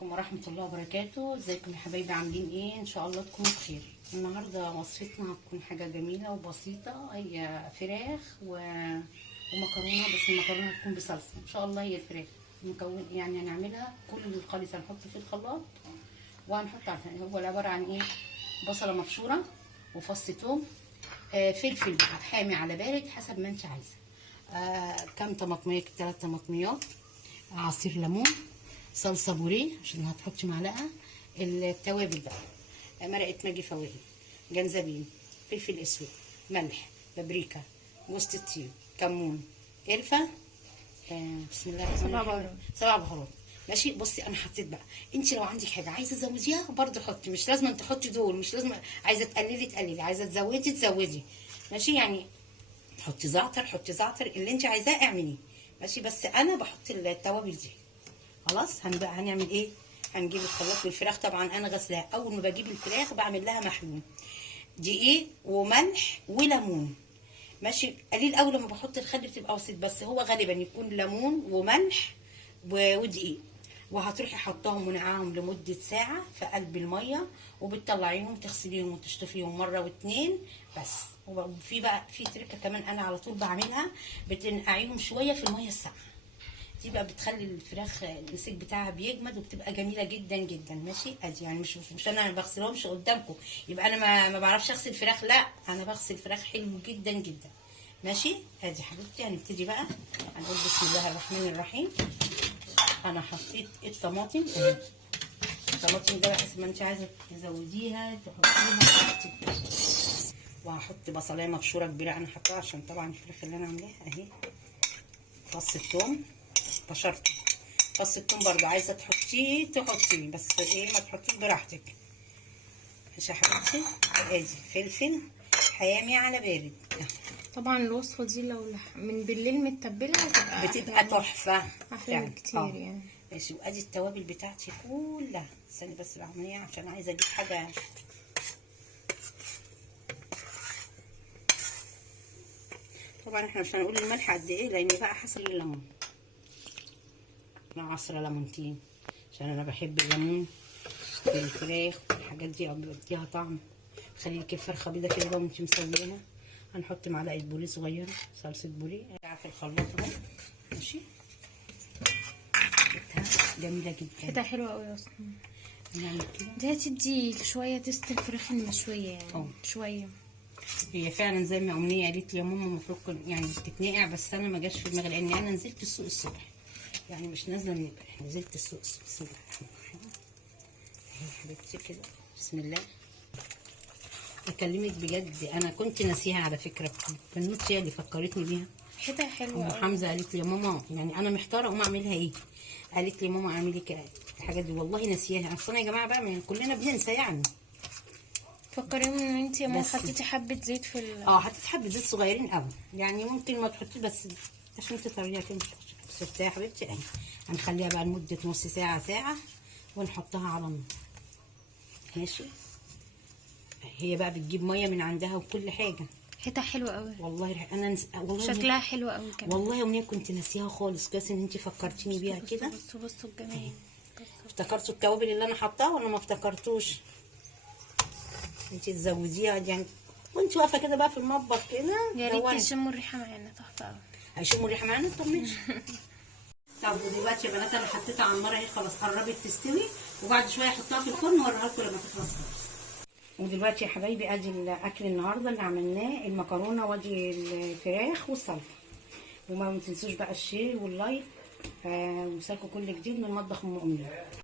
عليكم ورحمة الله وبركاته. ازيكم يا حبايبي؟ عاملين ايه؟ ان شاء الله تكونوا بخير. النهارده وصفتنا هتكون حاجة جميلة وبسيطة، هي فراخ ومكرونة، بس المكرونة هتكون بصلصة ان شاء الله. هي الفراخ مكون يعني هنعملها كل الخليط هنحطه في الخلاط وهنحط هو عبارة عن ايه؟ بصلة مبشورة وفص ثوم، فلفل حامي على بارد حسب ما انت عايزة، كام طماطمية، 3 طماطميات، عصير ليمون، صلصه بوريه عشان هتحطي معلقه، التوابل بقى مرقه ماجي فواكه، جنزبيل، فلفل اسود، ملح، بابريكا، جوز الطيب، كمون، قرفه، بسم الله الرحمن الرحيم، 7 بهارات. ماشي. بصي انا حطيت بقى، انت لو عندك حاجه عايزه تزوديها برده حطي، مش لازم تحطي دول، مش لازم، عايزه تقللي، عايزه تزودي. ماشي، يعني حطي زعتر، اللي انت عايزاه اعمليه. ماشي، بس انا بحط التوابل دي. خلاص هنعمل ايه؟ هنجيب الخلاط والفراخ. طبعا انا غسلاها، اول ما بجيب الفراخ بعمل لها محلول دقيق وملح وليمون. ماشي، قليل اول لما بحط الخل بتبقى بسيط، بس هو غالبا يكون ليمون وملح ودقيق. وهتروحي حطاهم ونقعهم لمده ساعه في قلب الميه، وبتطلعيهم تغسليهم وتشطفيهم مره واتنين بس. وفي بقى في تركه كمان انا على طول بعملها، بتنقعيهم شويه في الميه الساقعه، دي بقى بتخلي الفراخ النسيج بتاعها بيجمد وبتبقى جميله جدا جدا. ماشي، ادي يعني مش انا ما بغسلهمش قدامكم يبقى انا ما بعرفش اغسل فراخ، لا انا بغسل فراخ حلو جدا جدا. ماشي، ادي حبيبتي هنبتدي بقى. هنقول بسم الله الرحمن الرحيم. انا حطيت الطماطم اهي، الطماطم ده بقى حسب ما انت عايزه تزوديها تحطيها. وهحط بصلايه مبشوره كبيره انا حطاها عشان طبعا الفراخ اللي انا عاملاها اهي. فص الثوم بشرته، فص الثوم برضو عايزه تحطيه بس ايه، ما تحطيه براحتك. ماشي يا حبيبتي. ادي فلفل حامي على بارد. طبعا الوصفه دي لو من بالليل متبله بتبقى تحفه، احلى كتير يعني. ماشي، وادي التوابل بتاعتي كلها. استني بس بعمليها عشان عايزه اجيب حاجه. طبعا احنا مش هنقول الملح قد ايه لان بقى حسب الليمون، مع 10 ليمونتين عشان انا بحب الليمون في الفراخ والحاجات دي، بديها طعم، خلي لك الفرخه بيضه كده وانت مسويها. هنحط معلقه بوري صغيره، صلصه بوري في الخلاط اهو. ماشي، جميله جدا، ريحتها حلوه قوي اصلا. نعمل كده دي هتدي شويه تست الفراخ المشويه يعني. شويه هي فعلا زي ما امنيه قالت لي يا ماما المفروض يعني تتنقع، بس انا ما جاش في دماغي لان انا نزلت السوق الصبح، يعني مش نازله من امبارح، نزلت السوق الصبح. بسم الله الرحمن الرحيم. اهي حبيبتي كده، بسم الله. اكلمك بجد انا كنت ناسيها على فكره، بنوتي هي اللي فكرتني بيها. ريحتها حلوه ام قوي. حمزه قالت لي يا ماما، يعني انا محتاره اقوم اعملها ايه، قالت لي يا ماما اعملي كده الحاجات دي، والله ناسياها اصلا يا جماعه بقى، يعني كلنا بننسى يعني. فكريهم ان انت يا ماما حطيتي حبه زيت في حطيت حبه زيت صغيرين قوي، يعني ممكن ما تحطي بس عشان تطريها كده. شفتها يا حبيبتي اهي. هنخليها بقى لمده نص ساعه ونحطها على النار. ماشي، هي بقى بتجيب ميه من عندها وكل حاجه. ريحتها حلوه قوي والله والله شكلها حلو قوي كمان. والله يا امنيه كنت ناسيها خالص، كويس ان انت فكرتيني بيها كده. بصوا الجمال. افتكرتوا التوابل اللي انا حطاها ولا ما افتكرتوش؟ انت تزوديها يعني وانت واقفه كده بقى في المطبخ كده، يا ريت تشموا الريحه معانا، تحفه قوي. هيشموا الريحه معانا؟ طب ماشي. طب ودلوقتي يا بنات انا حطيتها على النار اهي، خلاص قربت تستوي، وبعد شويه احطها في الفرن واوريها لكم لما تخلص خالص. ودلوقتي يا حبايبي ادي الاكل النهارده اللي عملناه، المكرونه وادي الفراخ والسلطه. وما تنسوش بقى الشير واللايك، وصلكوا كل جديد من مطبخ ام امنيه.